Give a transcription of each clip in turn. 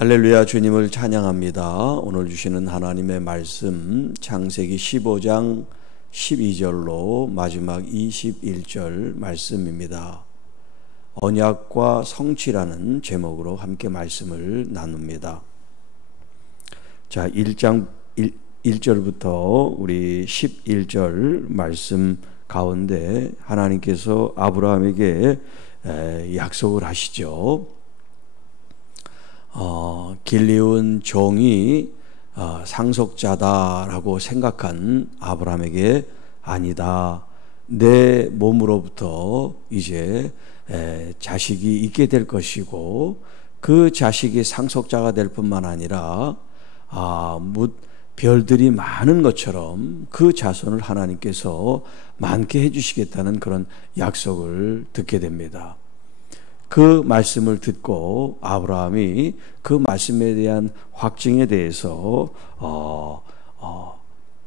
할렐루야, 주님을 찬양합니다. 오늘 주시는 하나님의 말씀 창세기 15장 12절로 마지막 21절 말씀입니다. 언약과 성취라는 제목으로 함께 말씀을 나눕니다. 자, 1장 1절부터 우리 11절 말씀 가운데 하나님께서 아브라함에게 약속을 하시죠. 길리운 종이 상속자다라고 생각한 아브라함에게 아니다. 내 몸으로부터 이제 자식이 있게 될 것이고 그 자식이 상속자가 될 뿐만 아니라 별들이 많은 것처럼 그 자손을 하나님께서 많게 해주시겠다는 그런 약속을 듣게 됩니다. 그 말씀을 듣고 아브라함이 그 말씀에 대한 확증에 대해서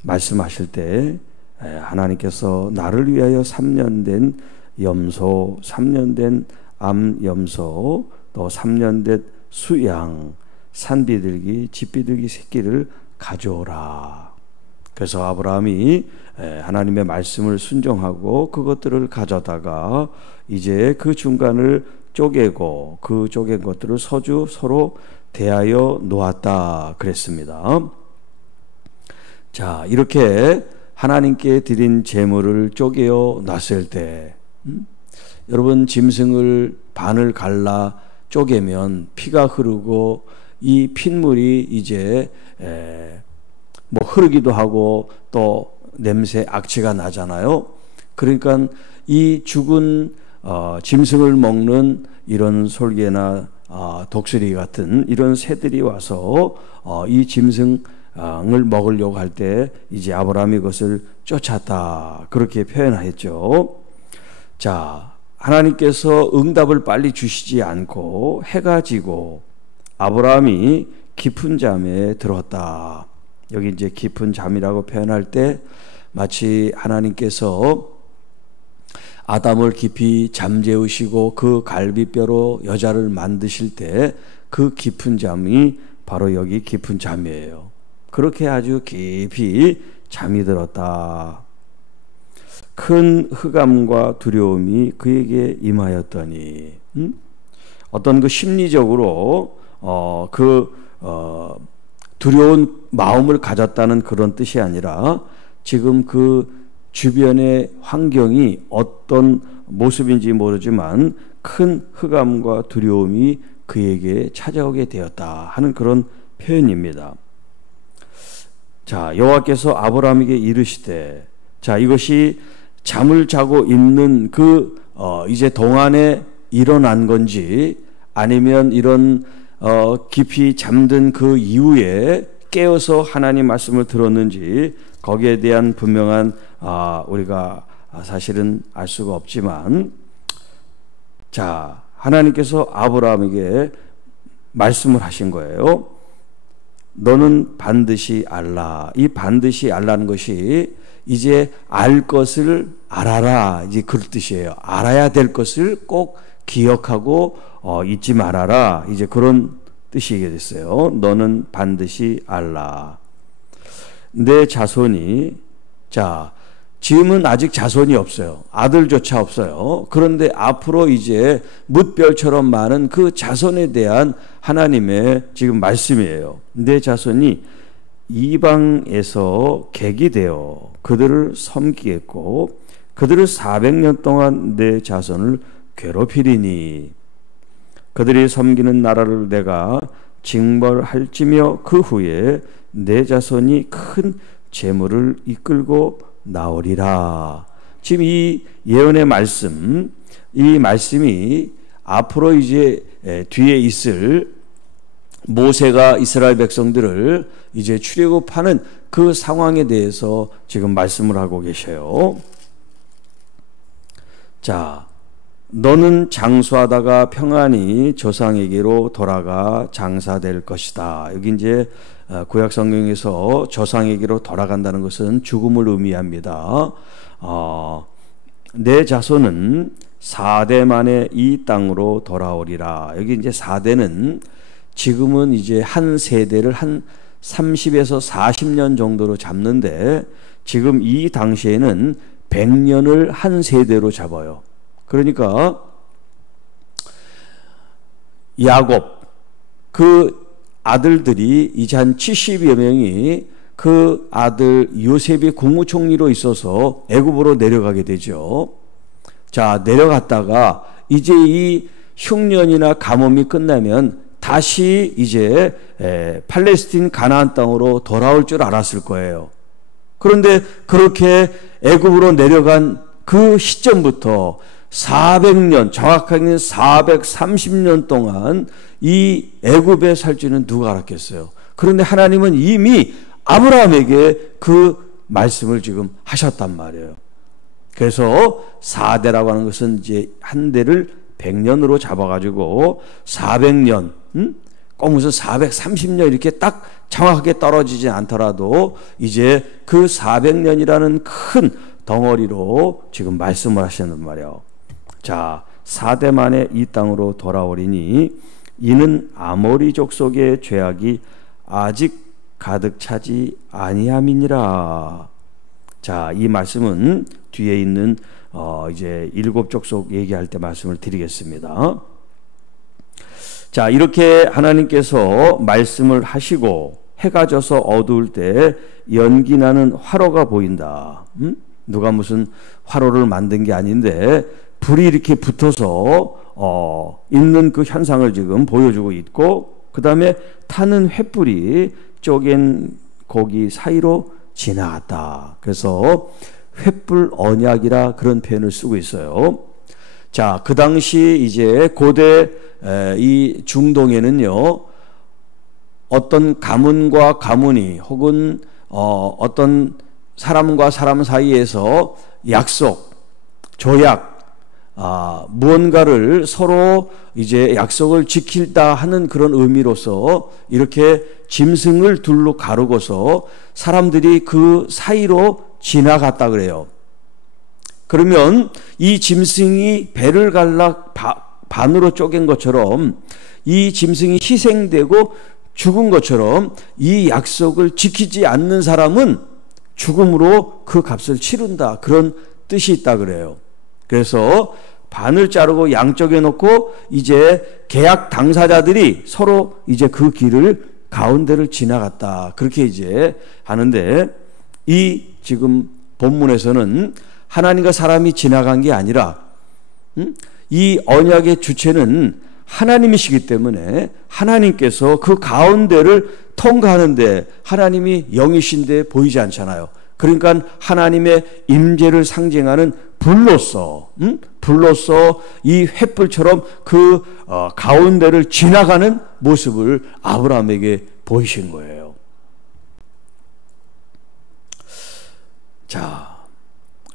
말씀하실 때 하나님께서 나를 위하여 3년 된 염소, 3년 된 암염소, 또 3년 된 수양, 산비둘기, 집비둘기 새끼를 가져오라. 그래서 아브라함이 하나님의 말씀을 순종하고 그것들을 가져다가 이제 그 중간을 쪼개고 그 쪼갠 것들을 서로 대하여 놓았다 그랬습니다. 자, 이렇게 하나님께 드린 제물을 쪼개어 놨을 때 여러분, 짐승을 반을 갈라 쪼개면 피가 흐르고 이 핏물이 이제 흐르기도 하고 또 냄새, 악취가 나잖아요. 그러니까 이 죽은 짐승을 먹는 이런 솔개나 독수리 같은 이런 새들이 와서 이 짐승을 먹으려고 할 때 이제 아브라함이 그것을 쫓았다, 그렇게 표현했죠. 자, 하나님께서 응답을 빨리 주시지 않고 해가 지고 아브라함이 깊은 잠에 들었다. 여기 이제 깊은 잠이라고 표현할 때 마치 하나님께서 아담을 깊이 잠재우시고 그 갈비뼈로 여자를 만드실 때 그 깊은 잠이 바로 여기 깊은 잠이에요. 그렇게 아주 깊이 잠이 들었다. 큰 흑암과 두려움이 그에게 임하였더니 어떤 그 심리적으로 두려운 마음을 가졌다는 그런 뜻이 아니라 지금 그 주변의 환경이 어떤 모습인지 모르지만 큰 흑암과 두려움이 그에게 찾아오게 되었다 하는 그런 표현입니다. 자, 여호와께서 아브라함에게 이르시되, 자, 이것이 잠을 자고 있는 이제 동안에 일어난 건지 아니면 이런 깊이 잠든 그 이후에 깨어서 하나님 말씀을 들었는지 거기에 대한 분명한 우리가 사실은 알 수가 없지만, 자, 하나님께서 아브라함에게 말씀을 하신 거예요. 너는 반드시 알라. 이 반드시 알라는 것이 이제 알 것을 알아라, 이제 그런 뜻이에요. 알아야 될 것을 꼭 기억하고 잊지 말아라, 이제 그런 뜻이게 됐어요. 너는 반드시 알라. 내 자손이, 자, 지금은 아직 자손이 없어요. 아들조차 없어요. 그런데 앞으로 이제 뭇별처럼 많은 그 자손에 대한 하나님의 지금 말씀이에요. 내 자손이 이방에서 객이 되어 그들을 섬기겠고 그들을 400년 동안 내 자손을 괴롭히리니 그들이 섬기는 나라를 내가 징벌할지며 그 후에 내 자손이 큰 재물을 이끌고 나오리라. 지금 이 예언의 말씀, 이 말씀이 앞으로 이제 뒤에 있을 모세가 이스라엘 백성들을 이제 출애굽하는 그 상황에 대해서 지금 말씀을 하고 계셔요. 자, 너는 장수하다가 평안히 조상에게로 돌아가 장사될 것이다. 여기 이제 구약 성경에서 조상에게로 돌아간다는 것은 죽음을 의미합니다. 내 자손은 4대 만에 이 땅으로 돌아오리라. 여기 이제 4대는 지금은 이제 한 세대를 한 30에서 40년 정도로 잡는데 지금 이 당시에는 100년을 한 세대로 잡아요. 그러니까 야곱 그 아들들이 이제 한 70여 명이 그 아들 요셉이 국무총리로 있어서 애굽으로 내려가게 되죠. 자, 내려갔다가 이제 이 흉년이나 가뭄이 끝나면 다시 이제 팔레스틴 가나안 땅으로 돌아올 줄 알았을 거예요. 그런데 그렇게 애굽으로 내려간 그 시점부터 400년, 정확하게는 430년 동안 이 애굽에 살 줄은 누가 알았겠어요. 그런데 하나님은 이미 아브라함에게 그 말씀을 지금 하셨단 말이에요. 그래서 4대라고 하는 것은 이제 한 대를 100년으로 잡아가지고 400년, 꼭 무슨 430년 이렇게 딱 정확하게 떨어지지 않더라도 이제 그 400년이라는 큰 덩어리로 지금 말씀을 하시는 말이에요. 자, 4대 만에 이 땅으로 돌아오리니 이는 아모리 족속의 죄악이 아직 가득 차지 아니함이니라. 자, 이 말씀은 뒤에 있는 이제 7족속 얘기할 때 말씀을 드리겠습니다. 자, 이렇게 하나님께서 말씀을 하시고 해가 져서 어두울 때 연기 나는 화로가 보인다. 누가 무슨 화로를 만든 게 아닌데 불이 이렇게 붙어서 있는 그 현상을 지금 보여주고 있고, 그 다음에 타는 횃불이 쪼갠 고기 사이로 지나갔다. 그래서 횃불 언약이라 그런 표현을 쓰고 있어요. 자, 그 당시 이제 고대 이 중동에는요, 어떤 가문과 가문이 혹은 어떤 사람과 사람 사이에서 약속, 조약, 무언가를 서로 이제 약속을 지킬다 하는 그런 의미로서 이렇게 짐승을 둘로 가르고서 사람들이 그 사이로 지나갔다 그래요. 그러면 이 짐승이 배를 갈라 반으로 쪼갠 것처럼 이 짐승이 희생되고 죽은 것처럼 이 약속을 지키지 않는 사람은 죽음으로 그 값을 치른다, 그런 뜻이 있다 그래요. 그래서 반을 자르고 양쪽에 놓고 이제 계약 당사자들이 서로 이제 그 길을 가운데를 지나갔다, 그렇게 이제 하는데, 이 지금 본문에서는 하나님과 사람이 지나간 게 아니라 이 언약의 주체는 하나님이시기 때문에 하나님께서 그 가운데를 통과하는데 하나님이 영이신데 보이지 않잖아요. 그러니까 하나님의 임재를 상징하는 불로서 이 횃불처럼 그 가운데를 지나가는 모습을 아브라함에게 보이신 거예요. 자,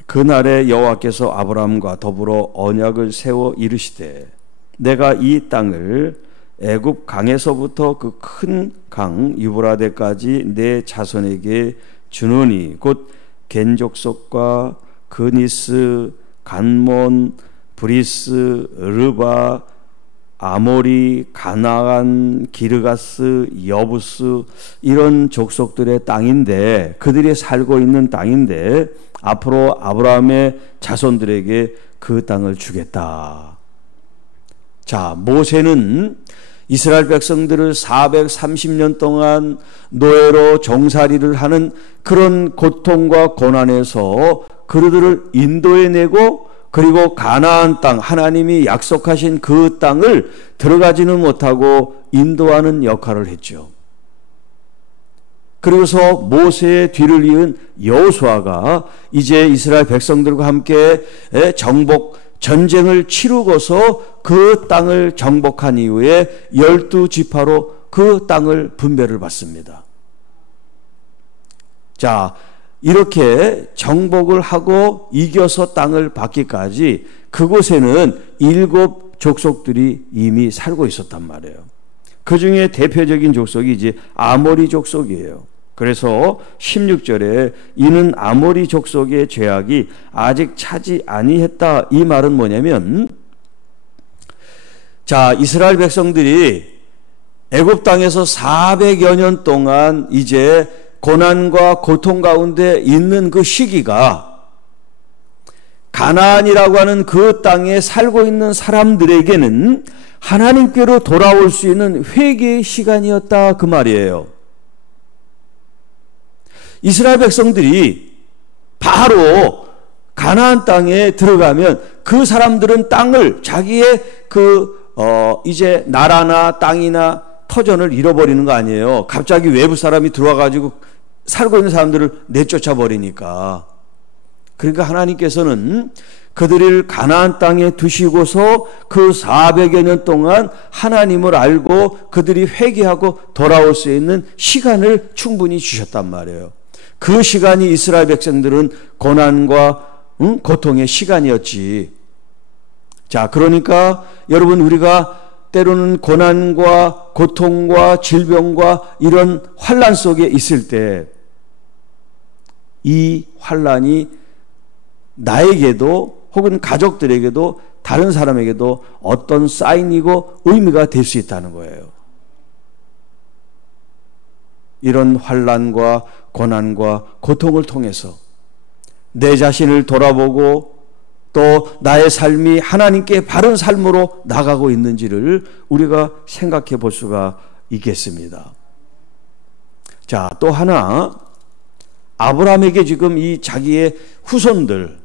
그날에 여호와께서 아브라함과 더불어 언약을 세워 이르시되 내가 이 땅을 애굽 강에서부터 그 큰 강 유브라데까지 내 자손에게 주노니 곧 겐족속과 그니스, 간몬, 브리스, 르바, 아모리, 가나안, 기르가스, 여부스, 이런 족속들의 땅인데, 그들이 살고 있는 땅인데 앞으로 아브라함의 자손들에게 그 땅을 주겠다. 자, 모세는 이스라엘 백성들을 430년 동안 노예로 종살이를 하는 그런 고통과 고난에서 그들을 인도해내고, 그리고 가나안 땅, 하나님이 약속하신 그 땅을 들어가지는 못하고 인도하는 역할을 했죠. 그리고서 모세의 뒤를 이은 여호수아가 이제 이스라엘 백성들과 함께 전쟁을 치르고서 그 땅을 정복한 이후에 12지파로 그 땅을 분배를 받습니다. 자, 이렇게 정복을 하고 이겨서 땅을 받기까지 그곳에는 7족속들이 이미 살고 있었단 말이에요. 그 중에 대표적인 족속이 이제 아모리 족속이에요. 그래서 16절에 이는 아모리 족속의 죄악이 아직 차지 아니했다, 이 말은 뭐냐면, 자, 이스라엘 백성들이 애굽 땅에서 400여 년 동안 이제 고난과 고통 가운데 있는 그 시기가 가나안이라고 하는 그 땅에 살고 있는 사람들에게는 하나님께로 돌아올 수 있는 회개의 시간이었다, 그 말이에요. 이스라엘 백성들이 바로 가나안 땅에 들어가면 그 사람들은 땅을 자기의 이제 나라나 땅이나 터전을 잃어버리는 거 아니에요. 갑자기 외부 사람이 들어와가지고 살고 있는 사람들을 내쫓아 버리니까. 그러니까 하나님께서는 그들을 가나안 땅에 두시고서 그 400여 년 동안 하나님을 알고 그들이 회개하고 돌아올 수 있는 시간을 충분히 주셨단 말이에요. 그 시간이 이스라엘 백성들은 고난과 고통의 시간이었지. 자, 그러니까 여러분, 우리가 때로는 고난과 고통과 질병과 이런 환난 속에 있을 때 이 환난이 나에게도 혹은 가족들에게도 다른 사람에게도 어떤 사인이고 의미가 될 수 있다는 거예요. 이런 환난과 고난과 고통을 통해서 내 자신을 돌아보고 또 나의 삶이 하나님께 바른 삶으로 나가고 있는지를 우리가 생각해 볼 수가 있겠습니다. 자, 또 하나, 아브라함에게 지금 이 자기의 후손들,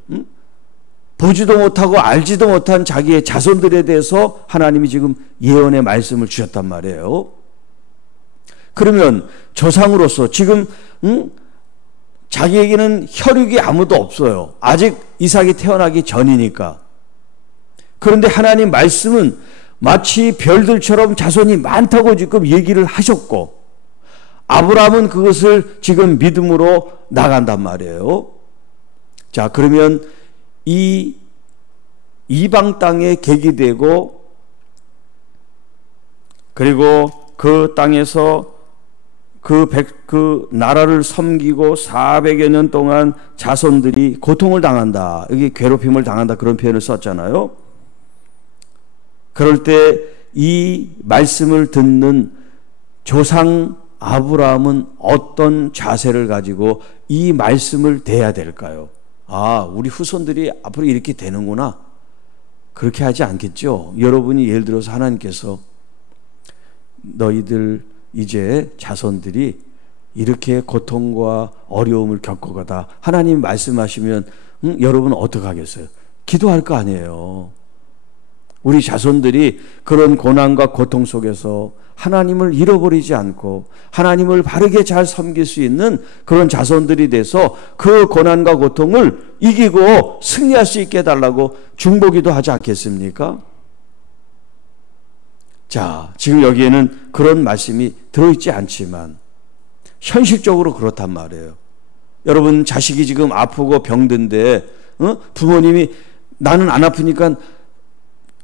보지도 못하고 알지도 못한 자기의 자손들에 대해서 하나님이 지금 예언의 말씀을 주셨단 말이에요. 그러면 조상으로서 지금 자기에게는 혈육이 아무도 없어요. 아직 이삭이 태어나기 전이니까. 그런데 하나님 말씀은 마치 별들처럼 자손이 많다고 지금 얘기를 하셨고, 아브라함은 그것을 지금 믿음으로 나간단 말이에요. 자, 그러면 이 이방 땅에 객이 되고, 그리고 그 땅에서 그 나라를 섬기고 400여 년 동안 자손들이 고통을 당한다, 여기 괴롭힘을 당한다, 그런 표현을 썼잖아요. 그럴 때 이 말씀을 듣는 조상 아브라함은 어떤 자세를 가지고 이 말씀을 대해야 될까요? 아, 우리 후손들이 앞으로 이렇게 되는구나. 그렇게 하지 않겠죠. 여러분이 예를 들어서 하나님께서 너희들 이제 자손들이 이렇게 고통과 어려움을 겪어가다 하나님 말씀하시면 여러분 어떻게 하겠어요? 기도할 거 아니에요. 우리 자손들이 그런 고난과 고통 속에서 하나님을 잃어버리지 않고 하나님을 바르게 잘 섬길 수 있는 그런 자손들이 돼서 그 고난과 고통을 이기고 승리할 수 있게 해달라고 중보기도 하지 않겠습니까? 자, 지금 여기에는 그런 말씀이 들어있지 않지만 현실적으로 그렇단 말이에요. 여러분, 자식이 지금 아프고 병든데 부모님이 나는 안 아프니까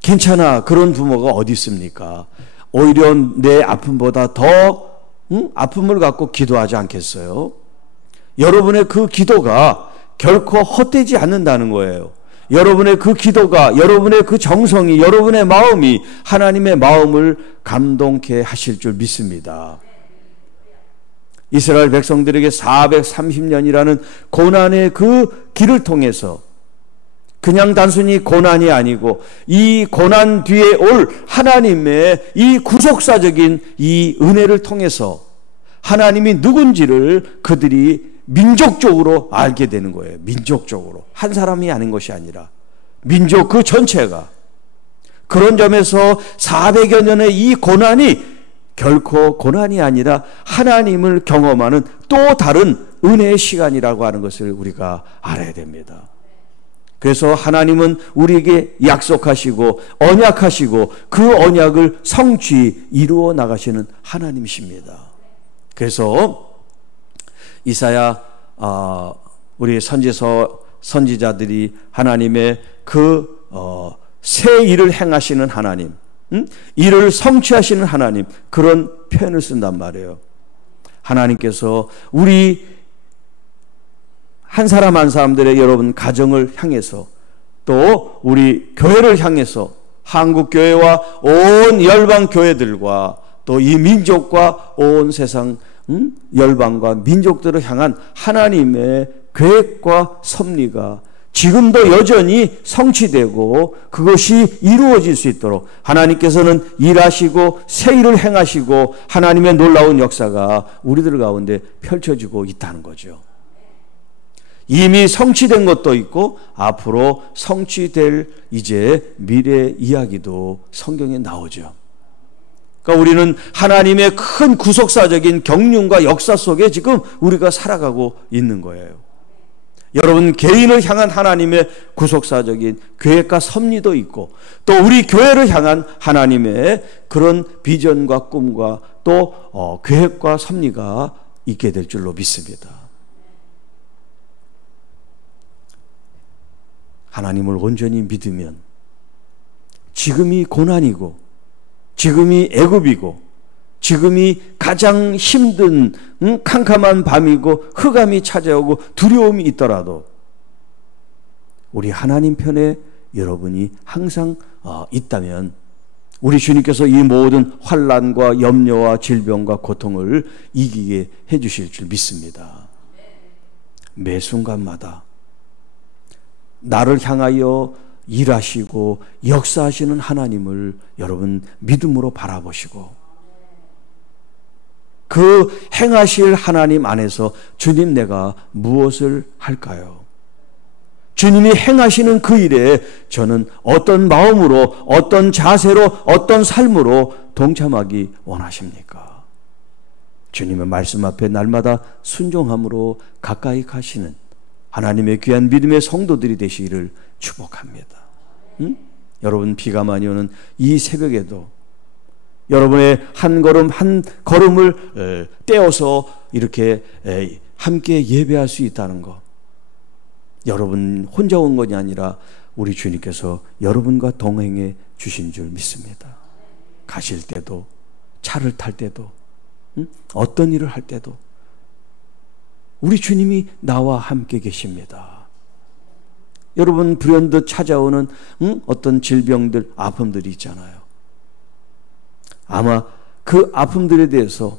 괜찮아, 그런 부모가 어디 있습니까? 오히려 내 아픔보다 더 아픔을 갖고 기도하지 않겠어요? 여러분의 그 기도가 결코 헛되지 않는다는 거예요. 여러분의 그 기도가, 여러분의 그 정성이, 여러분의 마음이 하나님의 마음을 감동케 하실 줄 믿습니다. 이스라엘 백성들에게 430년이라는 고난의 그 길을 통해서 그냥 단순히 고난이 아니고 이 고난 뒤에 올 하나님의 이 구속사적인 이 은혜를 통해서 하나님이 누군지를 그들이 민족적으로 알게 되는 거예요. 민족적으로. 한 사람이 아닌 것이 아니라 민족 그 전체가. 그런 점에서 400여 년의 이 고난이 결코 고난이 아니라 하나님을 경험하는 또 다른 은혜의 시간이라고 하는 것을 우리가 알아야 됩니다. 그래서 하나님은 우리에게 약속하시고 언약하시고 그 언약을 성취 이루어 나가시는 하나님이십니다. 그래서 이사야 우리 선지자들이 하나님의 그 새 일을 행하시는 하나님, 일을 성취하시는 하나님, 그런 표현을 쓴단 말이에요. 하나님께서 우리 한 사람 한 사람들의 여러분 가정을 향해서 또 우리 교회를 향해서 한국교회와 온 열방교회들과 또 이 민족과 온 세상 열방과 민족들을 향한 하나님의 계획과 섭리가 지금도 여전히 성취되고 그것이 이루어질 수 있도록 하나님께서는 일하시고 새 일을 행하시고 하나님의 놀라운 역사가 우리들 가운데 펼쳐지고 있다는 거죠. 이미 성취된 것도 있고 앞으로 성취될 이제 미래 이야기도 성경에 나오죠. 그러니까 우리는 하나님의 큰 구속사적인 경륜과 역사 속에 지금 우리가 살아가고 있는 거예요. 여러분 개인을 향한 하나님의 구속사적인 계획과 섭리도 있고 또 우리 교회를 향한 하나님의 그런 비전과 꿈과 또 계획과 섭리가 있게 될 줄로 믿습니다. 하나님을 온전히 믿으면 지금이 고난이고 지금이 애굽이고 지금이 가장 힘든 캄캄한 밤이고 흑암이 찾아오고 두려움이 있더라도 우리 하나님 편에 여러분이 항상 있다면 우리 주님께서 이 모든 환난과 염려와 질병과 고통을 이기게 해주실 줄 믿습니다. 매 순간마다 나를 향하여 일하시고 역사하시는 하나님을 여러분 믿음으로 바라보시고 그 행하실 하나님 안에서 주님 내가 무엇을 할까요? 주님이 행하시는 그 일에 저는 어떤 마음으로 어떤 자세로 어떤 삶으로 동참하기 원하십니까? 주님의 말씀 앞에 날마다 순종함으로 가까이 가시는 하나님의 귀한 믿음의 성도들이 되시기를 축복합니다. 여러분 비가 많이 오는 이 새벽에도 여러분의 한 걸음 한 걸음을 떼어서 이렇게 함께 예배할 수 있다는 것, 여러분 혼자 온 것이 아니라 우리 주님께서 여러분과 동행해 주신 줄 믿습니다. 가실 때도 차를 탈 때도 어떤 일을 할 때도 우리 주님이 나와 함께 계십니다. 여러분 불현듯 찾아오는 어떤 질병들, 아픔들이 있잖아요. 아마 그 아픔들에 대해서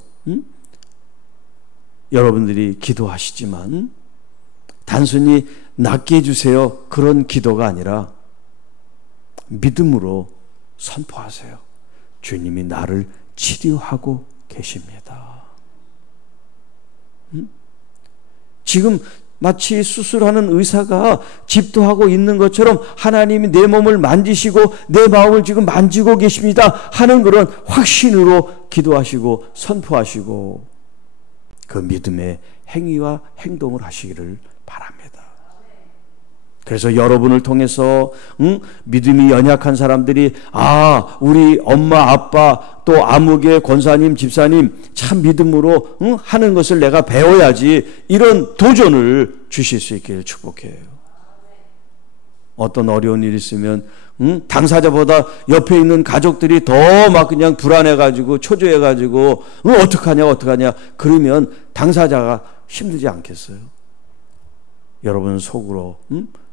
여러분들이 기도하시지만 단순히 낫게 해주세요 그런 기도가 아니라 믿음으로 선포하세요. 주님이 나를 치료하고 계십니다. 지금 마치 수술하는 의사가 집도하고 있는 것처럼 하나님이 내 몸을 만지시고 내 마음을 지금 만지고 계십니다 하는 그런 확신으로 기도하시고 선포하시고 그 믿음의 행위와 행동을 하시기를 바랍니다. 그래서 여러분을 통해서 믿음이 연약한 사람들이 우리 엄마 아빠 또 아무개 권사님 집사님 참 믿음으로 하는 것을 내가 배워야지 이런 도전을 주실 수 있기를 축복해요. 어떤 어려운 일이 있으면 당사자보다 옆에 있는 가족들이 더 막 그냥 불안해가지고 초조해가지고 어떡하냐 그러면 당사자가 힘들지 않겠어요? 여러분 속으로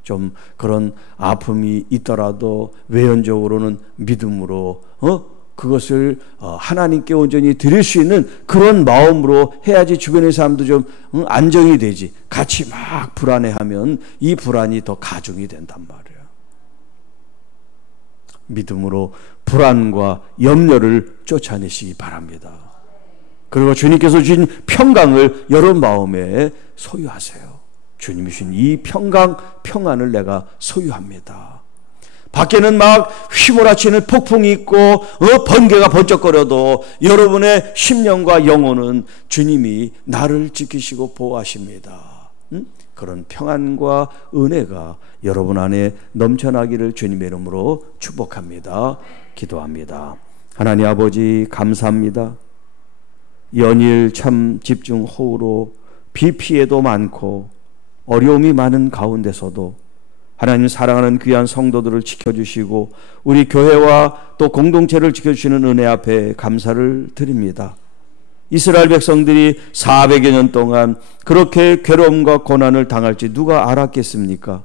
좀 그런 아픔이 있더라도 외연적으로는 믿음으로 그것을 하나님께 온전히 드릴 수 있는 그런 마음으로 해야지 주변의 사람도 좀 안정이 되지. 같이 막 불안해하면 이 불안이 더 가중이 된단 말이에요. 믿음으로 불안과 염려를 쫓아내시기 바랍니다. 그리고 주님께서 주신 평강을 여러분 마음에 소유하세요. 주님이 주신 이 평안을 내가 소유합니다. 밖에는 막 휘몰아치는 폭풍이 있고 번개가 번쩍거려도 여러분의 심령과 영혼은 주님이 나를 지키시고 보호하십니다. 그런 평안과 은혜가 여러분 안에 넘쳐나기를 주님의 이름으로 축복합니다. 기도합니다. 하나님 아버지 감사합니다. 연일 참 집중 호우로 비 피해도 많고 어려움이 많은 가운데서도 하나님 사랑하는 귀한 성도들을 지켜주시고 우리 교회와 또 공동체를 지켜주시는 은혜 앞에 감사를 드립니다. 이스라엘 백성들이 400여 년 동안 그렇게 괴로움과 고난을 당할지 누가 알았겠습니까?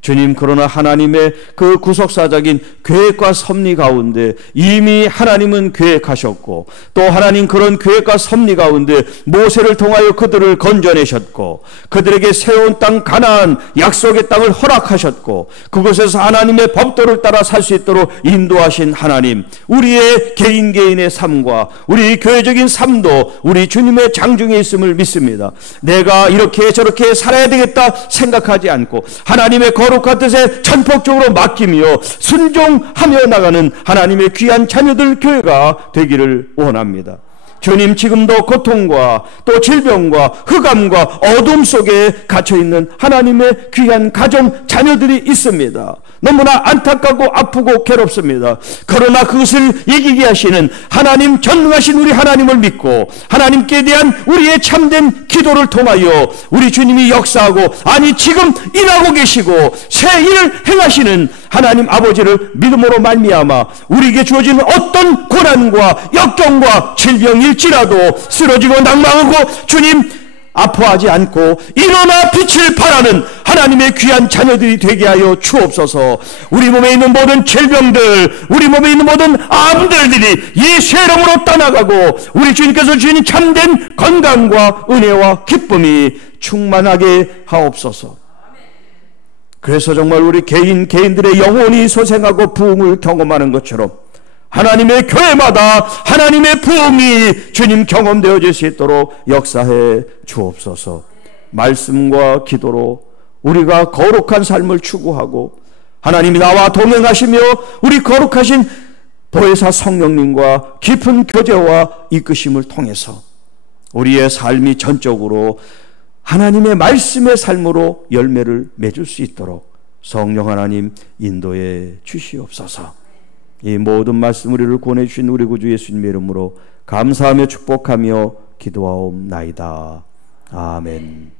주님, 그러나 하나님의 그 구속사적인 계획과 섭리 가운데 이미 하나님은 계획하셨고, 또 하나님 그런 계획과 섭리 가운데 모세를 통하여 그들을 건져내셨고, 그들에게 새로운 땅 가나안 약속의 땅을 허락하셨고, 그곳에서 하나님의 법도를 따라 살 수 있도록 인도하신 하나님, 우리의 개인의 삶과 우리 교회적인 삶도 우리 주님의 장중에 있음을 믿습니다. 내가 이렇게 저렇게 살아야 되겠다 생각하지 않고 하나님의 거룩한 뜻에 전폭적으로 맡기며 순종하며 나가는 하나님의 귀한 자녀들 교회가 되기를 원합니다. 주님, 지금도 고통과 또 질병과 흑암과 어둠 속에 갇혀있는 하나님의 귀한 가정 자녀들이 있습니다. 너무나 안타깝고 아프고 괴롭습니다. 그러나 그것을 이기게 하시는 하나님, 전능하신 우리 하나님을 믿고 하나님께 대한 우리의 참된 기도를 통하여 우리 주님이 역사하고, 아니 지금 일하고 계시고 새 일을 행하시는 하나님 아버지를 믿음으로 말미암아 우리에게 주어지는 어떤 고난과 역경과 질병일지라도 쓰러지고 낙망하고 주님 아파하지 않고 일어나 빛을 발하는 하나님의 귀한 자녀들이 되게 하여 주옵소서. 우리 몸에 있는 모든 질병들, 우리 몸에 있는 모든 암들이 예수의 이름으로 떠나가고 우리 주님께서 주신 참된 건강과 은혜와 기쁨이 충만하게 하옵소서. 그래서 정말 우리 개인들의 영혼이 소생하고 부흥을 경험하는 것처럼 하나님의 교회마다 하나님의 부흥이 주님 경험되어질 수 있도록 역사해 주옵소서. 말씀과 기도로 우리가 거룩한 삶을 추구하고 하나님이 나와 동행하시며 우리 거룩하신 보혜사 성령님과 깊은 교제와 이끄심을 통해서 우리의 삶이 전적으로 하나님의 말씀의 삶으로 열매를 맺을 수 있도록 성령 하나님 인도해 주시옵소서. 이 모든 말씀 우리를 권해주신 우리 구주 예수님의 이름으로 감사하며 축복하며 기도하옵나이다. 아멘.